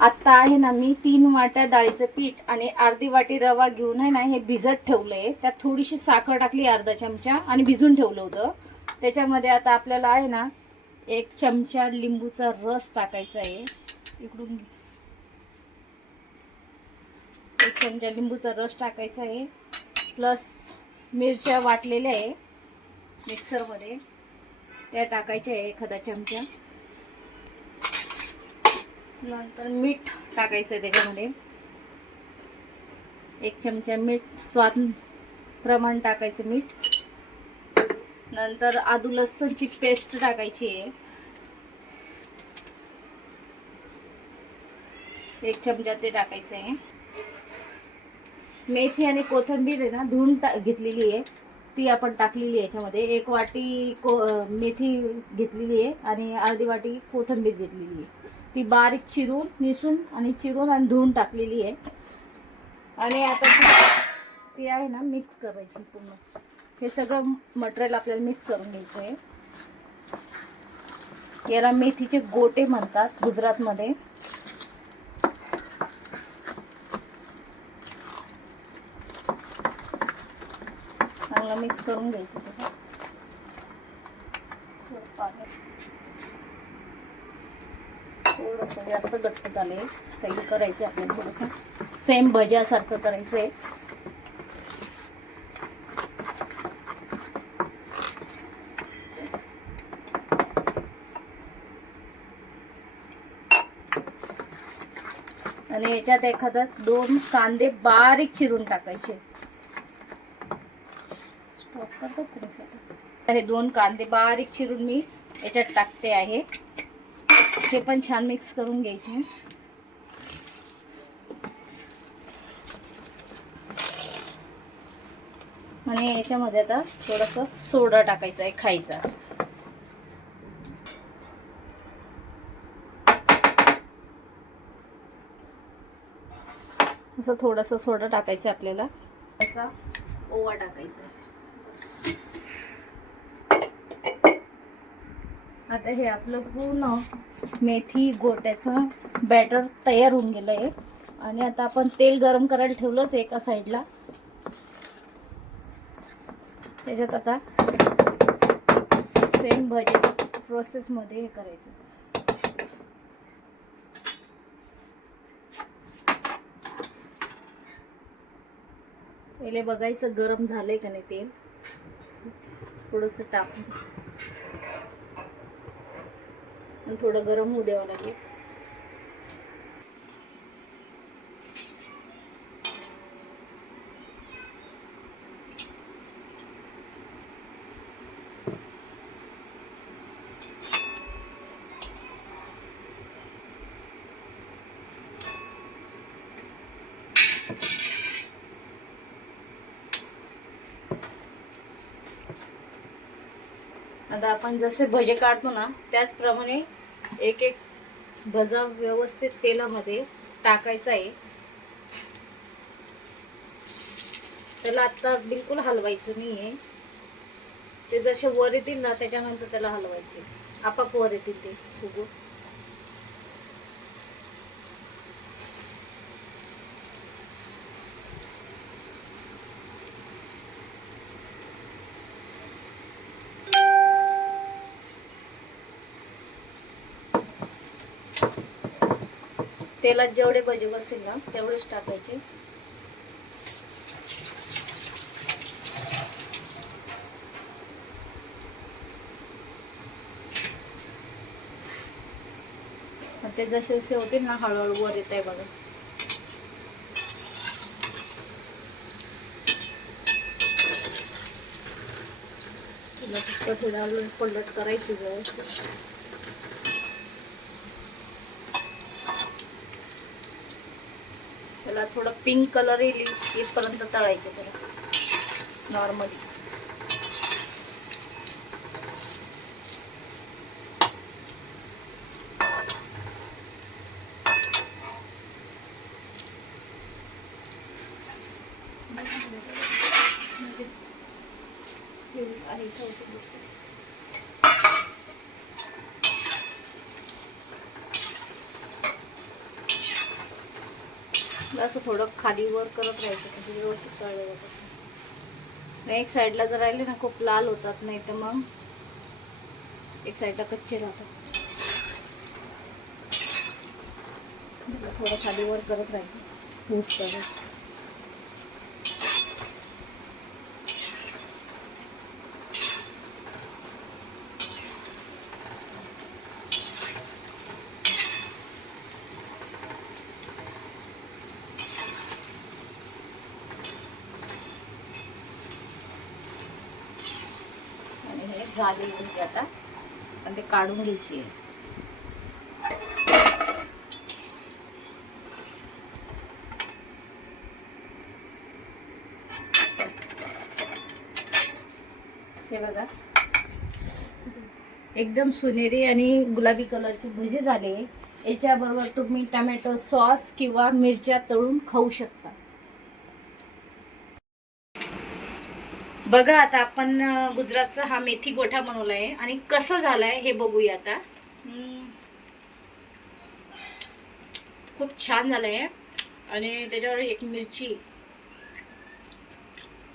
आता आहे ना मी 3 वाट्या डाळीचं पीठ आणि अर्धी वाटी रवा घेऊन आहे ना हे भिजत ठेवलंय. त्यात थोडीशी साखर टाकली अर्धा चमचा आणि भिजून ठेवलं होतं. त्याच्यामध्ये आता आपल्याला आहे ना 1 चमचा लिंबूचा रस टाकायचा आहे. इकडून 1 चमचा लिंबूचा रस टाकायचा आहे. प्लस मिरच्या वाटलेल्या आहे मिक्सरमध्ये, त्या टाकायच्या आहे एखादा चमचा. नंतर मीठ टाकायचं आहे त्याच्यामध्ये, 1 चमचा मीठ, स्वाद प्रमाण टाकायचं मीठ. नंतर आदू लसूणची पेस्ट टाकायची आहे, 1 चमचा ते टाकायचं आहे. मेथी आणि कोथिंबीर आहे ना धुवून घेतलेली आहे, ती आपण टाकलेली आहे याच्यामध्ये. 1 वाटी मेथी घेतलेली आहे आणि अर्धी वाटी कोथिंबीर घेतलेली आहे. ती बारीक चिरून निसून आणि चिरून आणि धुवून टाकलेली आहे. आणि आता ती आहे ना मिक्स करायची पूर्ण. हे सगळं मटेरियल आपल्याला मिक्स करून घ्यायचं आहे. याला मेथीचे गोटे म्हणतात गुजरातमध्ये. चांगलं मिक्स करून घ्यायचं. थोडंसं जास्त घट्ट झाले, सैल करायचे आपल्याला, थोडंसं सेम भज्यासारखं करायचं आहे. आणि याच्यात एखादा 2 कांदे बारीक चिरून टाकायचे. हे 2 कांदे बारीक चिरून मी याच्यात टाकते आहे. हे पण छान मिक्स करून घ्यायचे. आणि याच्यामध्ये आता थोडासा सोडा टाकायचा आहे खायचा. असं थोडासा सोडा टाकायचा आपल्याला. असा ओवा टाकायचा. आता हे आपलं पूर्ण मेथी गोट्याचं बॅटर तयार होऊन गेलं आहे. आणि आता आपण तेल गरम करायला ठेवलंच एका साईडला. त्याच्यात आता सेम भजी प्रोसेसमध्ये हे करायचं. पहिले बघायचं गरम झालंय का नाही तेल. थोडंसं टाकून थोडं गरम होऊ द्यावं लागेल. आता आपण जसे भजे काढतो ना त्याचप्रमाणे एक एक भजा व्यवस्थित तेलामध्ये टाकायचा आहे. त्याला आता बिलकुल हलवायचं नाहीये. ते जसे वर येतील ना त्याच्यानंतर त्याला हलवायचे. आपाप वर येतील ते फुगून. तेलात जेवढे भजे बसतील ना तेवढेच टाकायचे. ते जसे जसे होतील ना हळूहळू वर येत आहे बघा. फक्त थोडा पलट करायची व्यवस्थित. त्याला थोडा पिंक कलर येईल इथपर्यंत तळायचं त्याला नॉर्मली. असं थोडं खाली वर करत राहायचं म्हणजे व्यवस्थित तळले जातात. एक साईडला जर राहिले ना खूप लाल होतात, नाही तर मग एक साईडला कच्चे राहतात. थोडं खाली वर करत राहायचं ऊस करत. आणि हे झाले म्हणजे आता पण ते काढून घ्यायची आहे. हे बघा एकदम सुनेरी आणि गुलाबी कलरचे भजे झाले. याच्याबरोबर तुम्ही टमॅटो सॉस किंवा मिरच्या तळून खाऊ शकता. बघा आता आपण गुजरातचा हा मेथी गोठा बनवलाय आणि कसं झालाय हे बघूया आता. खूप छान झालंय आणि त्याच्यावर एक मिरची,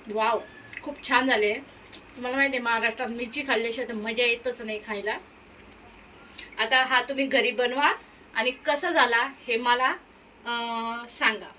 वाव खूप छान झाले. तुम्हाला माहिती आहे महाराष्ट्रात मिरची खाल्ल्याशिवाय तर मजा येतच नाही खायला. आता हा तुम्ही घरी बनवा आणि कसा झाला हे मला सांगा.